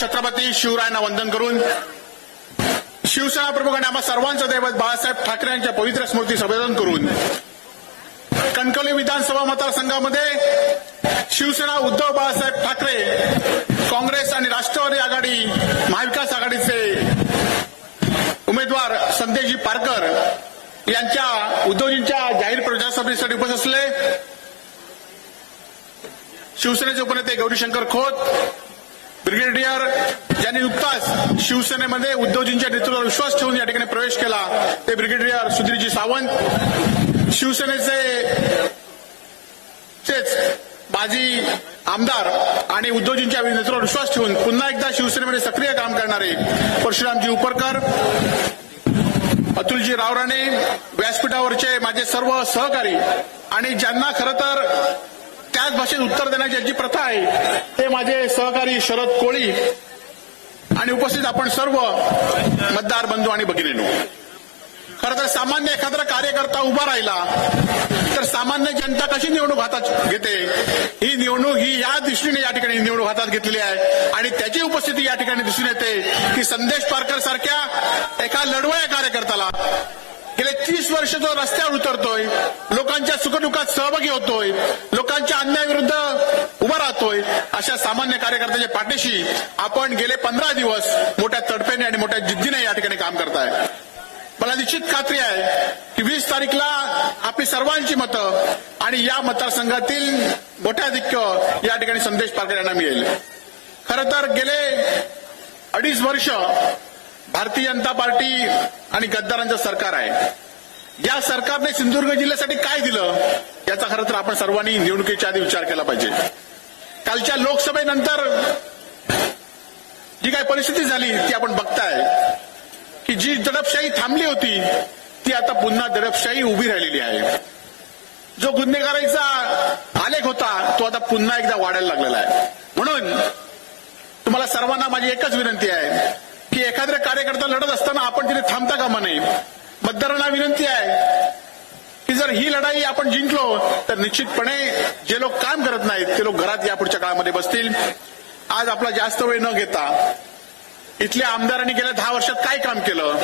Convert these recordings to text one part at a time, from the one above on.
छत्रपती शिवरायांना वंदन करून शिवसेना प्रमुख आणि आम्हा सर्वांचं दैवत बाळासाहेब ठाकरे यांच्या पवित्र स्मृती संवेदन करून कणकवली विधानसभा मतदारसंघामध्ये शिवसेना उद्धव बाळासाहेब ठाकरे काँग्रेस आणि राष्ट्रवादी आघाडी महाविकास आघाडीचे उमेदवार संदेशजी पारकर यांच्या उद्धवजींच्या जाहीर प्रचारसभेसाठी उपस्थित असले शिवसेनेचे उपनेते गौरीशंकर खोत ब्रिगेडियर ज्यांनी नुकताच शिवसेनेमध्ये उद्धवजींच्या नेतृत्वावर विश्वास ठेवून या ठिकाणी प्रवेश केला ते ब्रिगेडियर सुधीरजी सावंत शिवसेनेचे माजी आमदार आणि उद्धवजींच्या नेतृत्वावर विश्वास ठेवून पुन्हा एकदा शिवसेनेमध्ये सक्रिय काम करणारे परशुरामजी उपरकर अतुलजी रावराणे व्यासपीठावरचे माझे सर्व सहकारी आणि ज्यांना खरं तर भाषेत उत्तर देण्याची जी प्रथा आहे ते माझे सहकारी शरद कोळी आणि उपस्थित आपण सर्व मतदार बंधू आणि भगिनीनो खरं तर सामान्य एखादा कार्यकर्ता उभा राहिला तर सामान्य जनता कशी निवडणूक हातात घेते ही निवडणूक ही या दृष्टीने या ठिकाणी निवडणूक हातात घेतलेली आहे आणि त्याची उपस्थिती या ठिकाणी दिसून येते की संदेश पारकर सारख्या एका लढवया कार्यकर्त्याला गेले तीस वर्ष जो रस्त्यावर उतरतोय लोकांच्या सुखदुःखात सहभागी होतोय लोकांच्या अन्यायाविरुद्ध उभा राहतोय अशा सामान्य कार्यकर्त्यांच्या पाठीशी आपण गेले पंधरा दिवस मोठ्या तडपेने आणि मोठ्या जिद्दीने या ठिकाणी काम करताय मला निश्चित खात्री आहे की वीस तारीखला आपली सर्वांची मतं आणि या मतदारसंघातील मोठ्याधिक्य या ठिकाणी संदेश पारकर यांना मिळेल खरं तर गेले अडीच वर्ष भारतीय जनता पार्टी आणि गद्दारांचं सरकार आहे या सरकारने सिंधुदुर्ग जिल्ह्यासाठी काय दिलं याचा खरं तर आपण सर्वांनी निवडणुकीच्या आधी विचार केला पाहिजे कालच्या लोकसभेनंतर जी काय परिस्थिती झाली ती आपण बघताय की जी दडपशाही थांबली होती ती आता पुन्हा दडपशाही उभी राहिलेली आहे जो गुन्हेगारांचा आलेख होता तो आता पुन्हा एकदा वाढायला लागलेला आहे म्हणून तुम्हाला सर्वांना माझी एकच विनंती आहे की एखाद्या कार्यकर्ता लढत असताना आपण तिथे थांबता कामा नाही मतदारांना विनंती आहे जर ही लढाई आपण जिंकलो तर निश्चितपणे जे लोक काम करत नाहीत ते लोक घरात यापुढच्या काळामध्ये बसतील आज आपला जास्त वेळ न घेता इथल्या आमदारांनी गेल्या दहा वर्षात काय काम केलं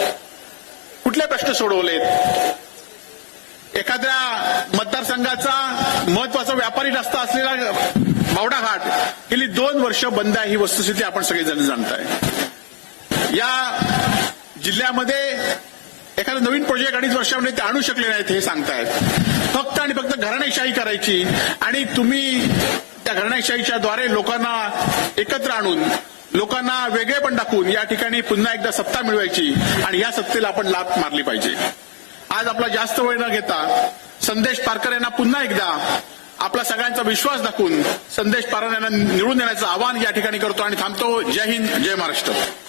कुठले प्रश्न सोडवलेत एखाद्या मतदारसंघाचा महत्वाचा व्यापारी रस्ता असलेला घाट गेली दोन वर्ष बंद आहे ही वस्तुस्थिती आपण सगळेजण जाणताय या जिल्ह्यामध्ये एखादा नवीन प्रोजेक्ट अडीच वर्षामध्ये ते आणू शकले नाहीत हे सांगतायत फक्त आणि फक्त घराणेशाही करायची आणि तुम्ही त्या घराणेशाहीच्या द्वारे लोकांना एकत्र आणून लोकांना वेगळे पण टाकून या ठिकाणी पुन्हा एकदा सत्ता मिळवायची आणि या सत्तेला आपण लाभ मारली पाहिजे आज आपला जास्त वेळ न घेता संदेश पारकर यांना पुन्हा एकदा आपला सगळ्यांचा विश्वास दाखवून संदेश पारकर यांना निवडून देण्याचं आवाहन या ठिकाणी करतो आणि थांबतो जय हिंद जय महाराष्ट्र